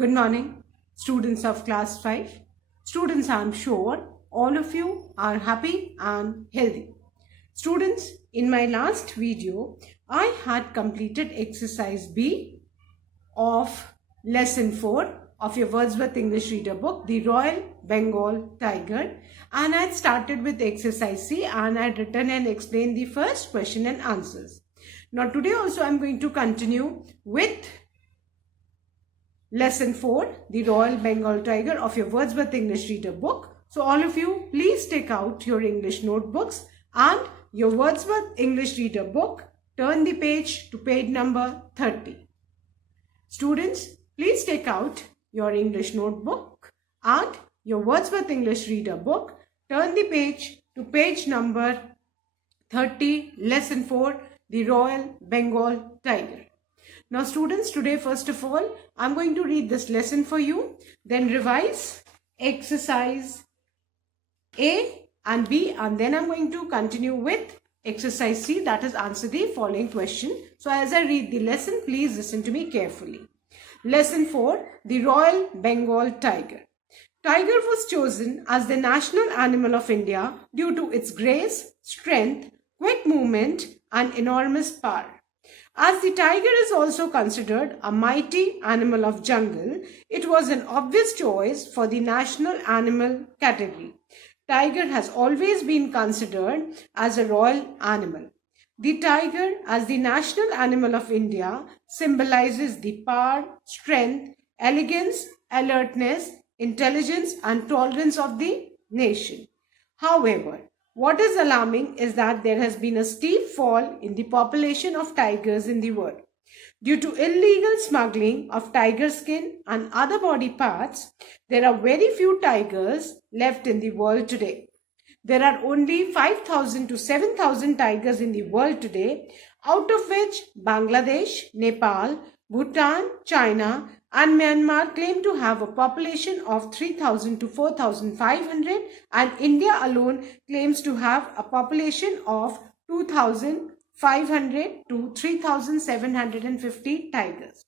Good morning, students of class 5. Students, I'm sure all of you are happy and healthy. Students, in my last video, I had completed exercise B of lesson 4 of your Wordsworth English Reader book, The Royal Bengal Tiger, and I had started with exercise C and I had written and explained the first question and answers. Now today also I'm going to continue with Lesson 4, The Royal Bengal Tiger of your Wordsworth English Reader book. So all of you, please take out your English notebooks and your Wordsworth English Reader book. Turn the page to page number 30. Students, please take out your English notebook and your Wordsworth English Reader book. Turn the page to page number 30, Lesson 4, The Royal Bengal Tiger. Now students, today first of all, I'm going to read this lesson for you, then revise exercise A and B, and then I'm going to continue with exercise C, that is answer the following question. So as I read the lesson, please listen to me carefully. Lesson 4, The Royal Bengal Tiger. Tiger was chosen as the national animal of India due to its grace, strength, quick movement and enormous power. As the tiger is also considered a mighty animal of jungle, it was an obvious choice for the national animal category. Tiger has always been considered as a royal animal. The tiger, as the national animal of India, symbolizes the power, strength, elegance, alertness, intelligence and tolerance of the nation. However, what is alarming is that there has been a steep fall in the population of tigers in the world. Due to illegal smuggling of tiger skin and other body parts, there are very few tigers left in the world today. There are only 5,000 to 7,000 tigers in the world today, out of which Bangladesh, Nepal, Bhutan, China and Myanmar claim to have a population of 3,000 to 4,500 and India alone claims to have a population of 2,500 to 3,750 tigers.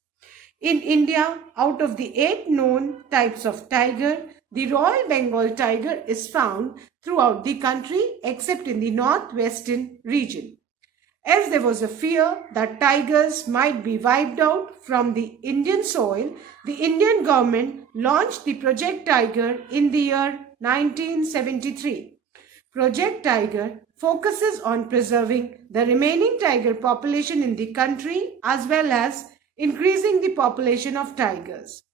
In India, out of the 8 known types of tiger, the Royal Bengal tiger is found throughout the country except in the northwestern region. As there was a fear that tigers might be wiped out from the Indian soil, the Indian government launched the Project Tiger in the year 1973. Project Tiger focuses on preserving the remaining tiger population in the country as well as increasing the population of tigers.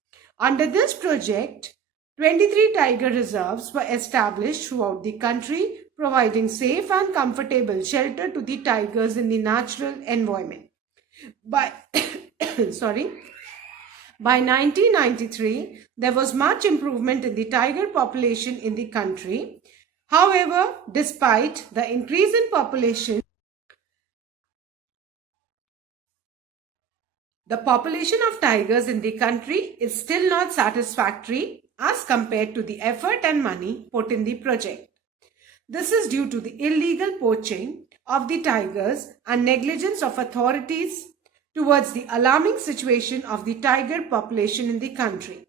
Under this project, 23 tiger reserves were established throughout the country, providing safe and comfortable shelter to the tigers in the natural environment. By 1993, there was much improvement in the tiger population in the country. However, despite the increase in population, the population of tigers in the country is still not satisfactory as compared to the effort and money put in the project. This is due to the illegal poaching of the tigers and negligence of authorities towards the alarming situation of the tiger population in the country.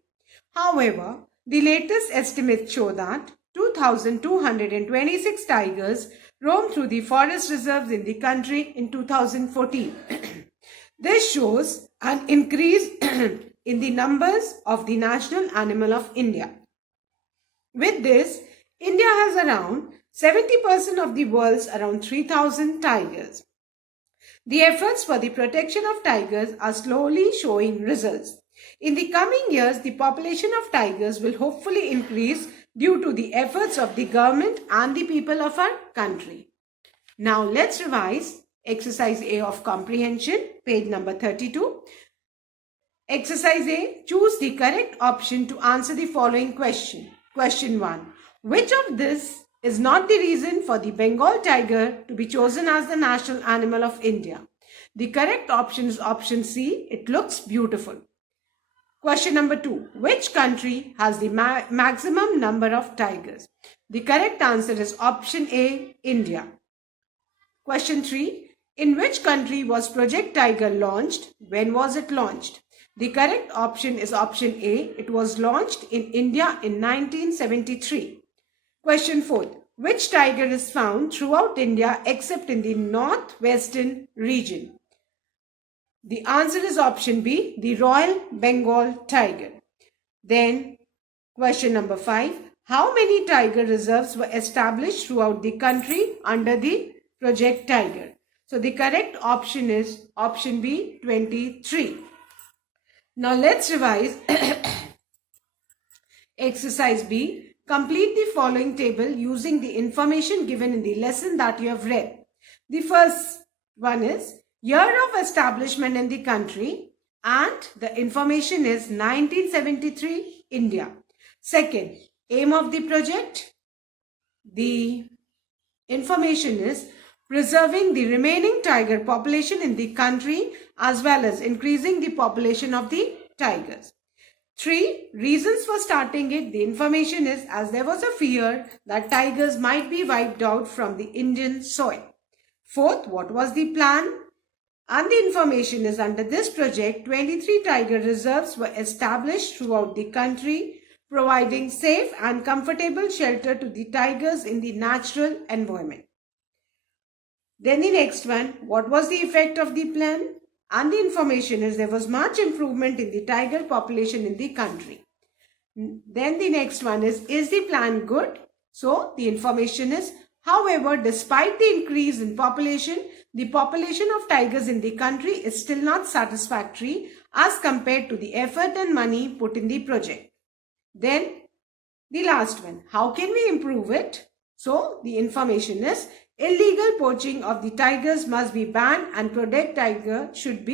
However, the latest estimates show that 2,226 tigers roamed through the forest reserves in the country in 2014. This shows an increase in the numbers of the national animal of India. With this, India has around 70% of the world's around 3,000 tigers. The efforts for the protection of tigers are slowly showing results. In the coming years, the population of tigers will hopefully increase due to the efforts of the government and the people of our country. Now let's revise exercise A of comprehension, page number 32. Exercise A, choose the correct option to answer the following question. Question 1. Which of this is not the reason for the Bengal tiger to be chosen as the national animal of India? The correct option is option C. It looks beautiful. Question number 2. Which country has the maximum number of tigers? The correct answer is option A, India. Question 3. In which country was Project Tiger launched? When was it launched? The correct option is option A. It was launched in India in 1973. Question 4. Which tiger is found throughout India except in the northwestern region? The answer is option B, the Royal Bengal tiger. Then question number 5. How many tiger reserves were established throughout the country under the Project Tiger? So the correct option is option B, 23. Now let's revise exercise B. Complete the following table using the information given in the lesson that you have read. The first one is year of establishment in the country, and the information is 1973 India. Second, aim of the project. The information is preserving the remaining tiger population in the country as well as increasing the population of the tigers. 3. Reasons for starting it. The information is as there was a fear that tigers might be wiped out from the Indian soil. 4th, what was the plan? And the information is under this project, 23 tiger reserves were established throughout the country, providing safe and comfortable shelter to the tigers in the natural environment. Then the next one, what was the effect of the plan? And the information is there was much improvement in the tiger population in the country. Then the next one is the plan good? So the information is, however, despite the increase in population, the population of tigers in the country is still not satisfactory as compared to the effort and money put in the project. Then the last one, how can we improve it? So the information is illegal poaching of the tigers must be banned and protect tiger should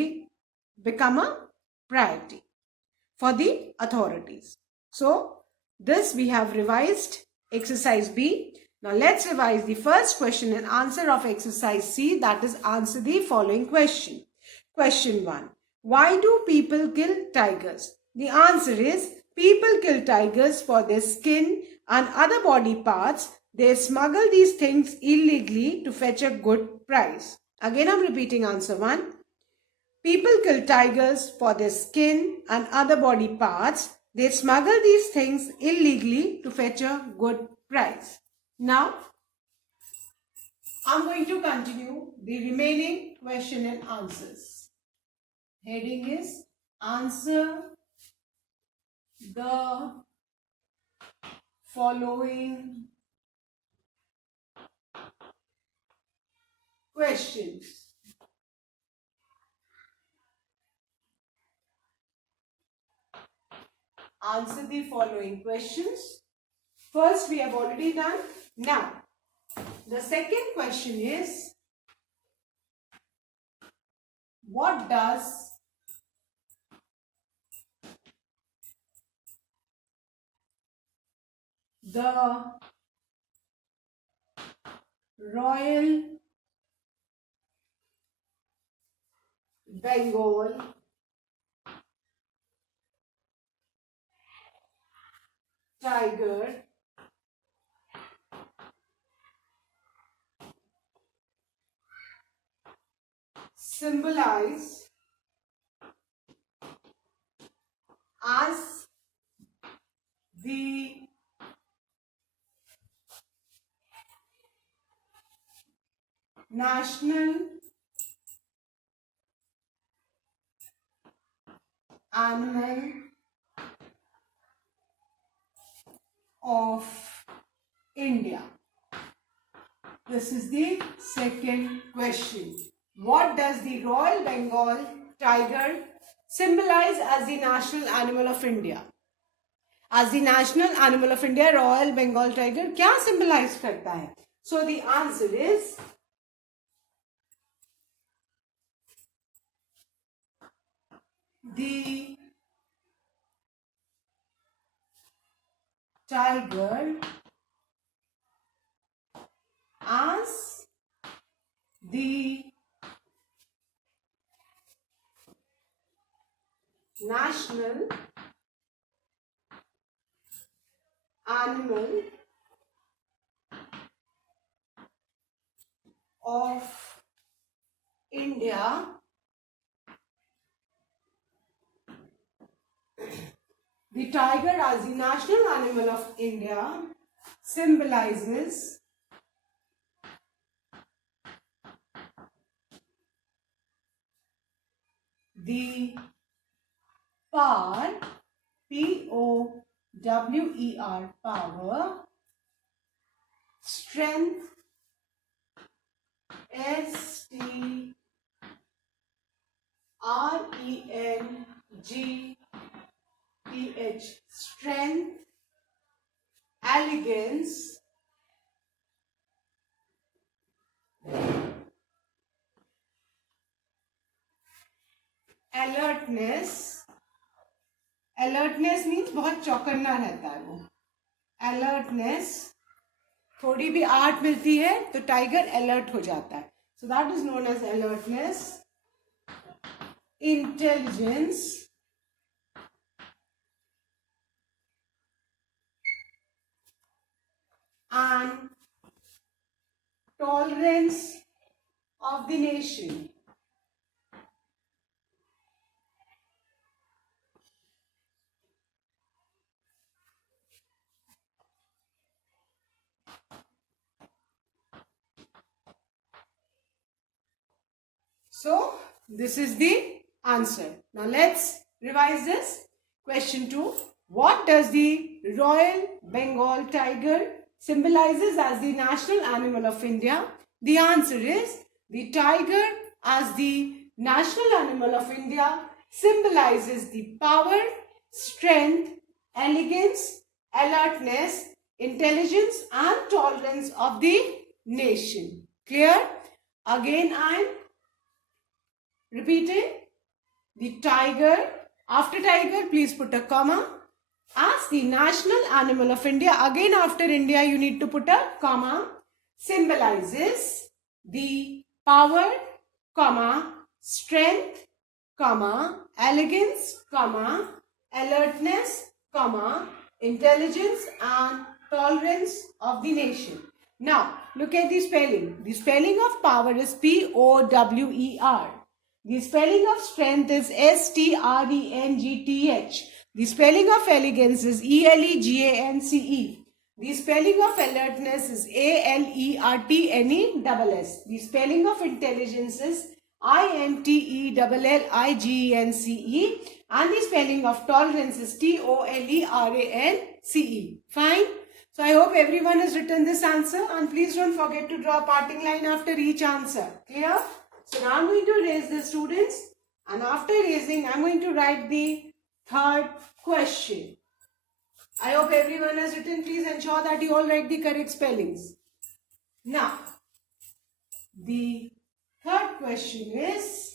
become a priority for the authorities. So this we have revised exercise B. Now let's revise the first question and answer of exercise C, that is answer the following question. Question 1. Why do people kill tigers? The answer is people kill tigers for their skin and other body parts. They smuggle these things illegally to fetch a good price. Again, I'm repeating answer 1. People kill tigers for their skin and other body parts. They smuggle these things illegally to fetch a good price. Now, I'm going to continue the remaining question and answers. Heading is answer the following questions. Answer the following questions. First, we have already done. Now, the second question is, what does the Royal Bengal tiger symbolize as the national animal of India? This is the second question. What does the Royal Bengal tiger symbolize as the national animal of India? As the national animal of India, Royal Bengal tiger क्या symbolize करता है? So the answer is the tiger as the national animal of India The tiger as the national animal of India symbolizes the power, P-O-W-E-R, power, strength, S-T-R-E-N-G-T-H, strength, elegance, alertness. Alertness means बहुत चौकन्ना रहता है वो. Alertness, थोड़ी भी art मिलती है तो टाइगर अलर्ट हो जाता है. So that is known as alertness. Intelligence, and tolerance of the nation. So this is the answer. Now let's revise this. Question 2. What does the Royal Bengal tiger symbolizes as the national animal of India? The answer is the tiger as the national animal of India symbolizes the power, strength, elegance, alertness, intelligence and tolerance of the nation. Clear? Again I am repeating. The tiger, after tiger please put a comma, as the national animal of India, again after India you need to put a comma, symbolizes the power, comma, strength, comma, elegance, comma, alertness, comma, intelligence and tolerance of the nation. Now look at the spelling. The spelling of power is P-O-W-E-R. The spelling of strength is S-T-R-E-N-G-T-H. The spelling of elegance is E-L-E-G-A-N-C-E. The spelling of alertness is A-L-E-R-T-N-E-S-S. The spelling of intelligence is I-N-T-E-L-L-I-G-E-N-C-E. And the spelling of tolerance is T-O-L-E-R-A-N-C-E. Fine? So I hope everyone has written this answer, and please don't forget to draw a parting line after each answer. Clear? So now I'm going to raise the students, and after raising I'm going to write the third question. I hope everyone has written. Please ensure that you all write the correct spellings. Now, the third question is,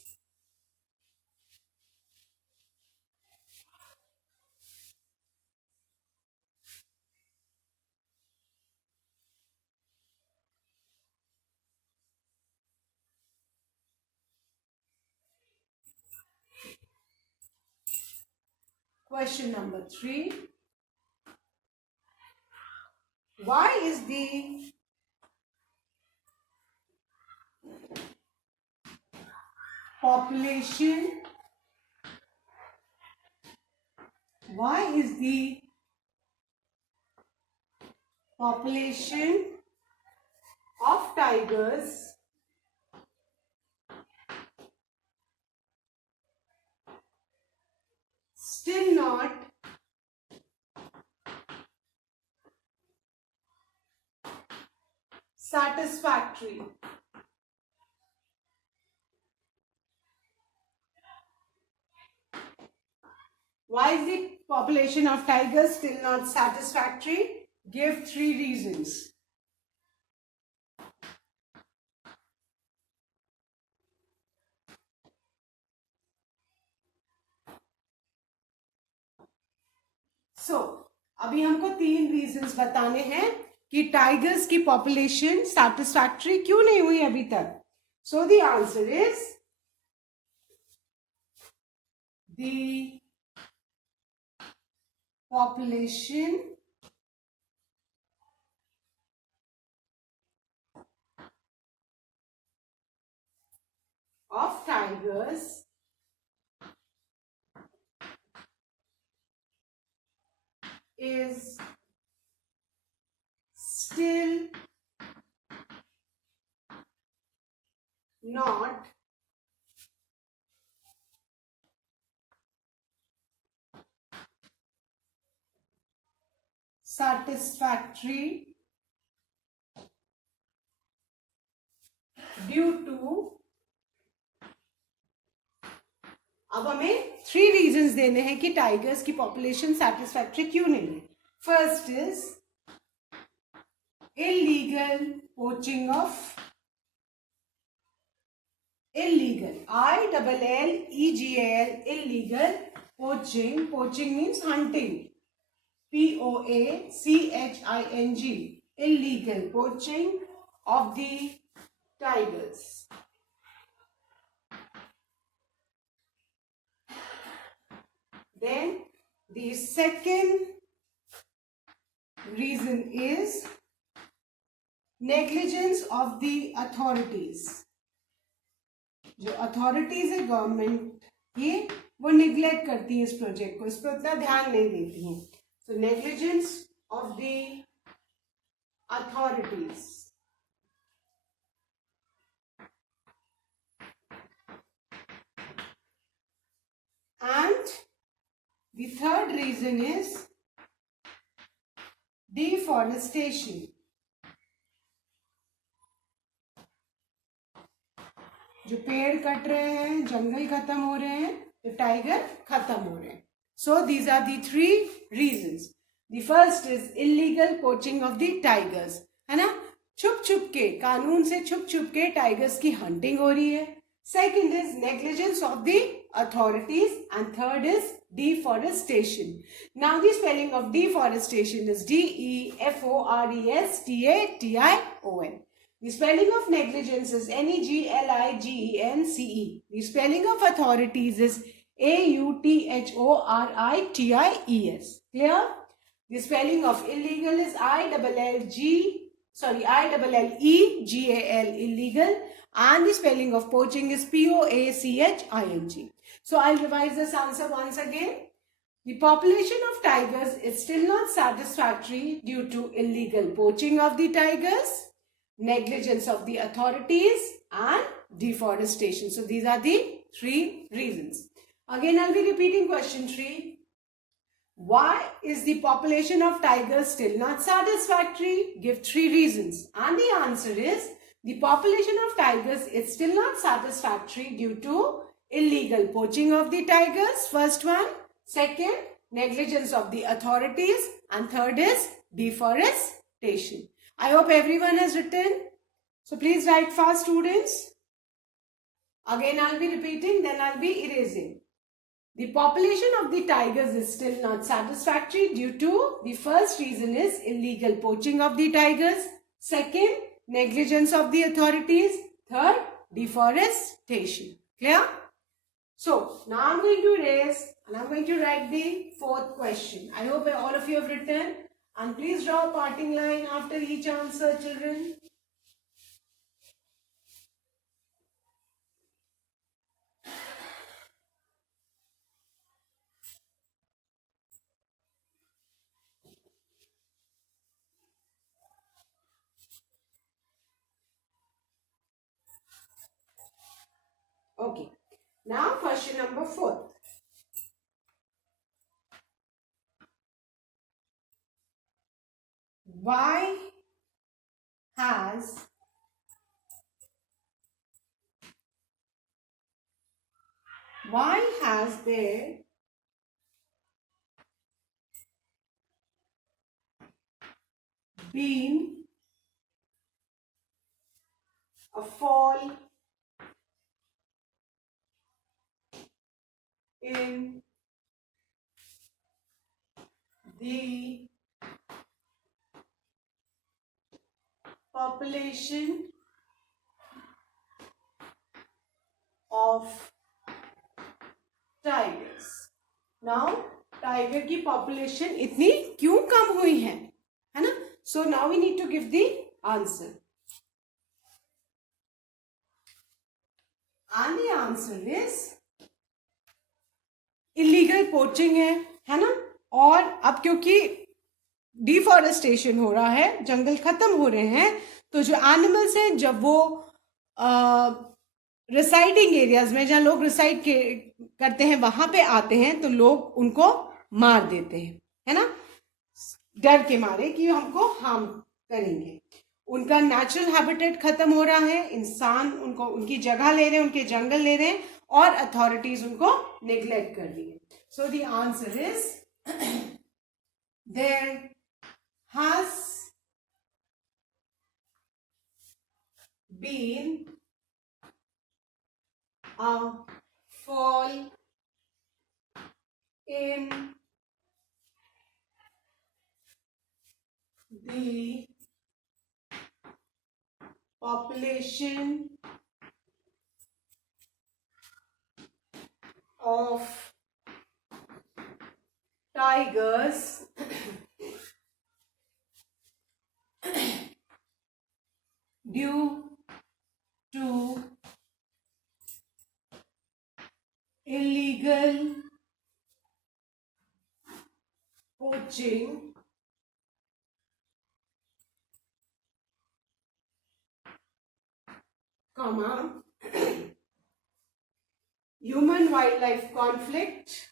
question number 3. Why is the population of tigers still not satisfactory? Why is the population of tigers still not satisfactory? Give 3 reasons. So, अभी हमको 3 reasons बताने हैं कि tigers की population satisfactory क्यों नहीं हुई अभी तक. So the answer is the population of tigers not satisfactory due to, अब हमें 3 रीजंस देने हैं कि टाइगर्स की पॉपुलेशन सेटिस्फैक्ट्री क्यों नहीं है. First is illegal poaching of, illegal, ILLEGAL, illegal poaching. Poaching means hunting, POACHING, illegal poaching of the tigers. Then the second reason is negligence of the authorities. जो authorities है government की, वो neglect करती है इस प्रोजेक्ट को, इस पर उतना ध्यान नहीं देती हैं. So negligence of the authorities. And the third reason is deforestation. जो पेड़ कट रहे हैं, जंगल खत्म हो रहे हैं, तो टाइगर खत्म हो रहे हैं. So these are the 3 reasons. The first is illegal poaching of the tigers, है ना. छुप छुप के, कानून से छुप छुप के टाइगर्स की हंटिंग हो रही है. Second is negligence of the authorities, and third is deforestation. Now the spelling of deforestation is DEFORESTATION. The spelling of negligence is NEGLIGENCE. The spelling of authorities is AUTHORITIES. Clear? The spelling of illegal is ILLEGAL, illegal, and the spelling of poaching is POACHING. So I'll revise this answer once again. The population of tigers is still not satisfactory due to illegal poaching of the tigers, negligence of the authorities, and deforestation. So these are the 3 reasons. Again, I'll be repeating question 3. Why is the population of tigers still not satisfactory? Give 3 reasons. And the answer is, the population of tigers is still not satisfactory due to illegal poaching of the tigers, first one. Second, negligence of the authorities. And third is deforestation. I hope everyone has written. So please write fast, students. Again, I'll be repeating, then I'll be erasing. The population of the tigers is still not satisfactory due to, the first reason is illegal poaching of the tigers. Second, negligence of the authorities. Third, deforestation. Clear? So, now I'm going to erase and I'm going to write the 4th question. I hope all of you have written. And please draw a parting line after each answer, children. Okay. Now question number 4. Why has there been a fall in the population of tigers. Now, tiger की population इतनी क्यों कम हुई है ना? So now we need to give the answer. And the answer is illegal poaching है ना? और अब क्योंकि डिफॉरेस्टेशन हो रहा है, जंगल खत्म हो रहे हैं, तो जो एनिमल्स हैं जब वो रिसाइडिंग एरियाज में, जहाँ लोग रिसाइड करते हैं, वहां पे आते हैं तो लोग उनको मार देते हैं, है ना, डर के मारे कि हमको हार्म करेंगे। उनका नेचुरल हैबिटेट खत्म हो रहा है, इंसान उनको उनकी जगह ले रहे हैं, उनके जंगल ले रहे हैं, और अथॉरिटीज उनको नेग्लेक्ट कर रही है। So the answer is there has been a fall in the population of tigers due to illegal poaching comma human wildlife conflict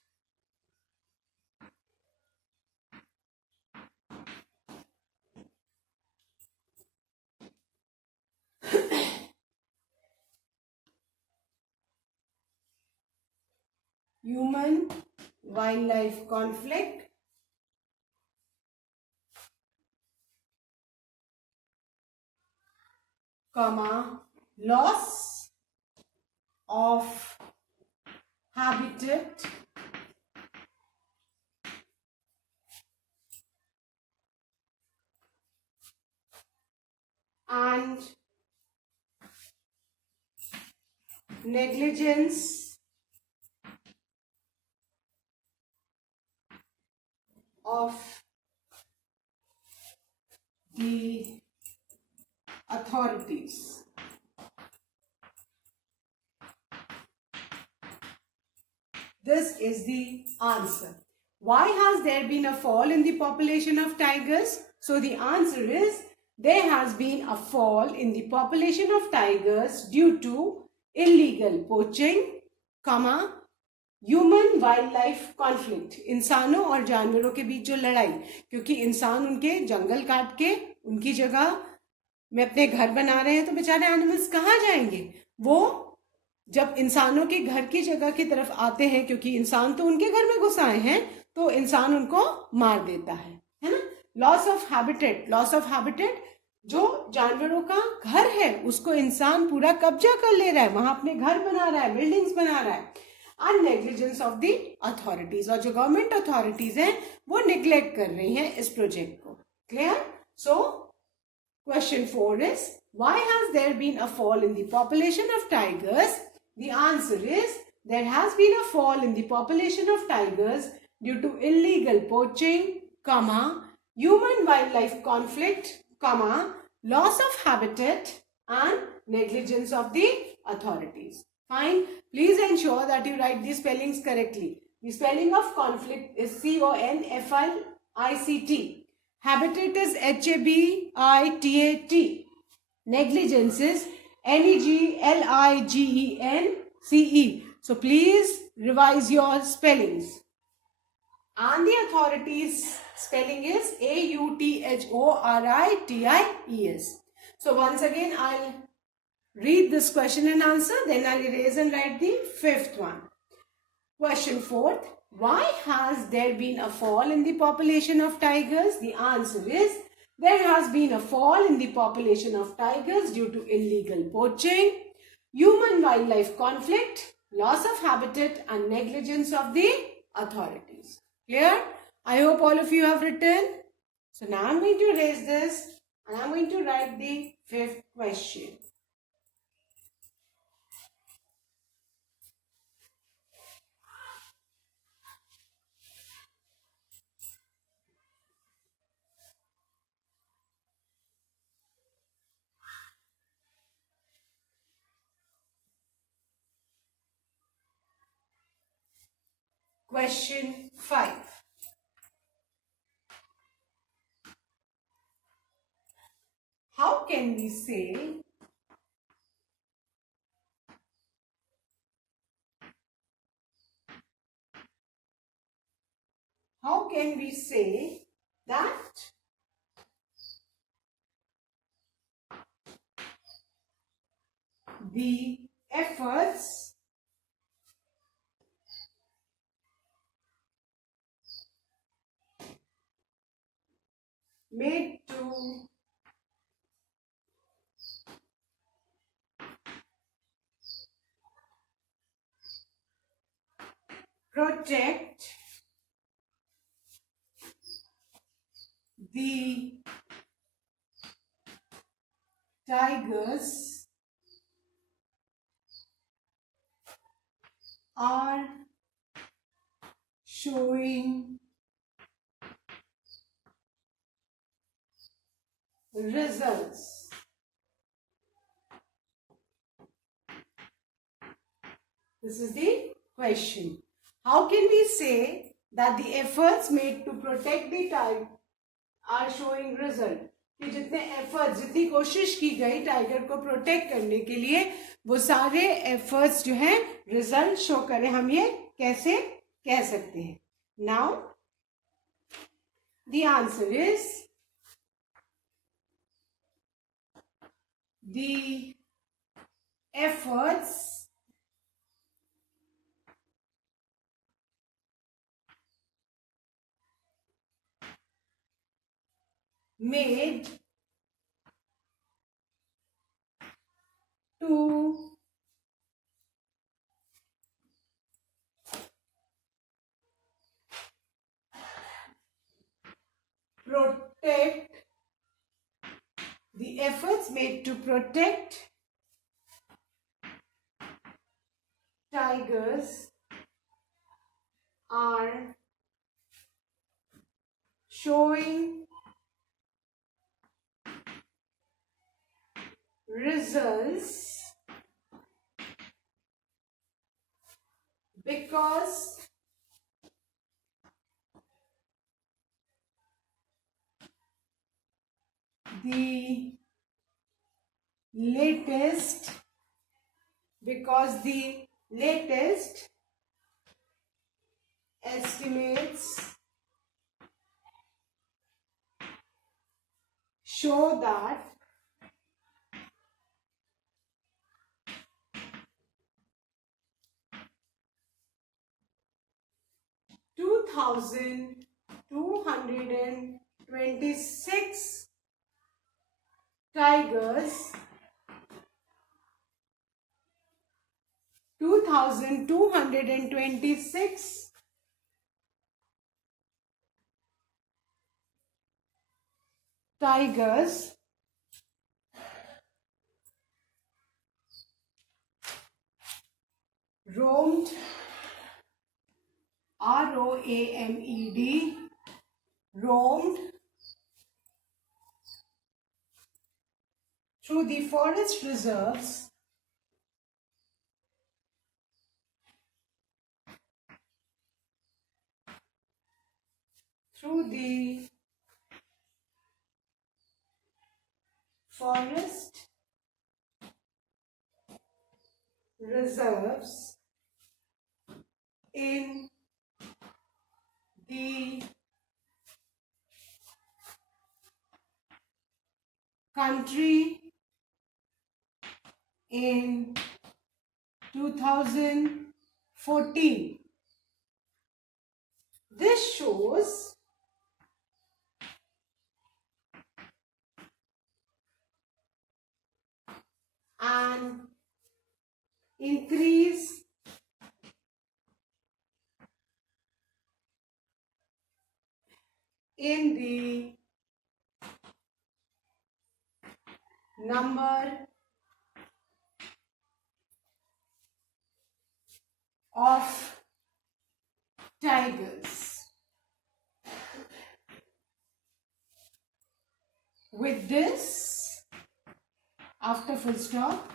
human wildlife conflict comma loss of habitat and negligence of the authorities. This is the answer. Why has there been a fall in the population of tigers? So the answer is there has been a fall in the population of tigers due to illegal poaching, comma, human wild life conflict, इंसानों और जानवरों के बीच जो लड़ाई, क्योंकि इंसान उनके जंगल काट के उनकी जगह में अपने घर बना रहे हैं, तो बेचारे एनिमल्स कहाँ जाएंगे? वो जब इंसानों के घर की जगह की तरफ आते हैं, क्योंकि इंसान तो उनके घर में घुस आए हैं, तो इंसान उनको मार देता है ना। Loss of habitat, loss of habitat, जो जानवरों का घर है उसको इंसान पूरा कब्जा कर ले रहा है, वहां अपने घर बना रहा है, बिल्डिंग्स बना रहा है। और नेग्लिजेंस ऑफ द अथॉरिटीज, और जो गवर्नमेंट अथॉरिटीज हैं वो निग्लेक्ट कर रही हैं इस प्रोजेक्ट को। Clear? So question 4 is why has there been a fall in the population of tigers? The answer is there has been a fall in the population of tigers due to illegal poaching, comma, human wildlife conflict, comma, loss of habitat and negligence of the authorities. Fine. Please ensure that you write the spellings correctly. The spelling of conflict is CONFLICT. Habitat is HABITAT. Negligence is NEGLIGENCE. So please revise your spellings. And the authorities spelling is AUTHORITIES. So once again I'll read this question and answer, then I'll erase and write the fifth one. Question 4th, why has there been a fall in the population of tigers? The answer is there has been a fall in the population of tigers due to illegal poaching, human wildlife conflict, loss of habitat and negligence of the authorities. Clear? I hope all of you have written. So now I'm going to erase this and I'm going to write the fifth question. Question 5. How can we say how can we say that the efforts made to protect the tigers are showing results. This is the question. How can we say that the efforts made to protect the tiger are showing result? कि जितने efforts, जितनी कोशिश की गई tiger को protect करने के लिए, वो सारे एफर्ट्स जो हैं रिजल्ट शो करें, हम ये कैसे कह सकते हैं? Now the answer is the efforts made to protect, the efforts made to protect tigers are showing results because the latest estimates show that 2,226 tigers, 2,226 tigers roamed, R-O-A-M-E-D, roamed through the forest reserves in the country in 2014. This shows an increase in the number of tigers. With this, after full stop,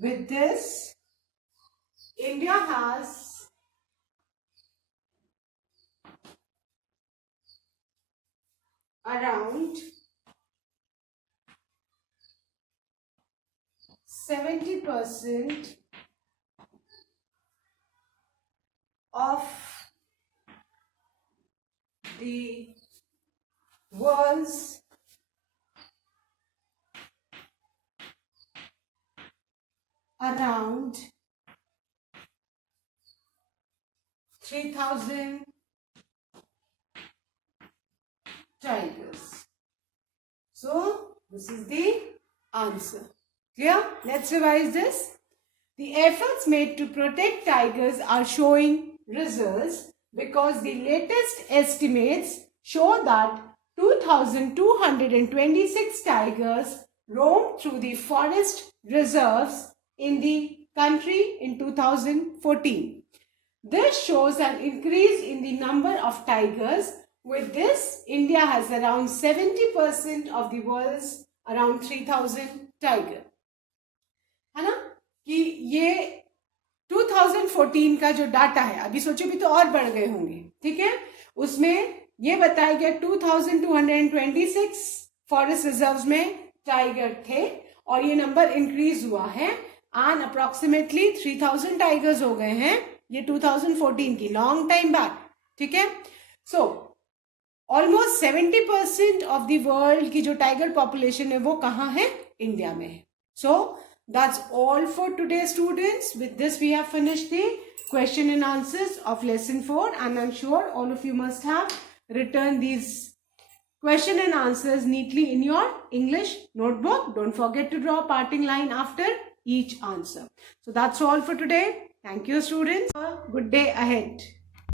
with this, India has around 70% of the world's around 3,000 tigers. So this is the answer. Clear? Let's revise this. The efforts made to protect tigers are showing results because the latest estimates show that 2,226 tigers roamed through the forest reserves in the country in 2014. This shows an increase in the number of tigers. With this, India has around 70% of the world's around 3,000 tiger. है ना कि ये 2014 का जो data है, अभी सोचो भी तो और बढ़ गए होंगे, ठीक है। उसमें ये बताया गया 2,226 फॉरेस्ट रिजर्व्स में टाइगर थे और ये नंबर इंक्रीज हुआ है एंड अप्रोक्सीमेटली 3,000 टाइगर्स हो गए हैं ये 2014 की, लॉन्ग टाइम बैक, ठीक है। So almost 70% of the world की जो टाइगर पॉपुलेशन है वो कहाँ है, इंडिया में है। सो that's all for today, students. With this we have finished the question and answers of lesson 4 and I'm sure all of you must have written these question and answers neatly in your English notebook. Don't forget to draw a parting line after each answer. So that's all for today. Thank you, students. Good day ahead.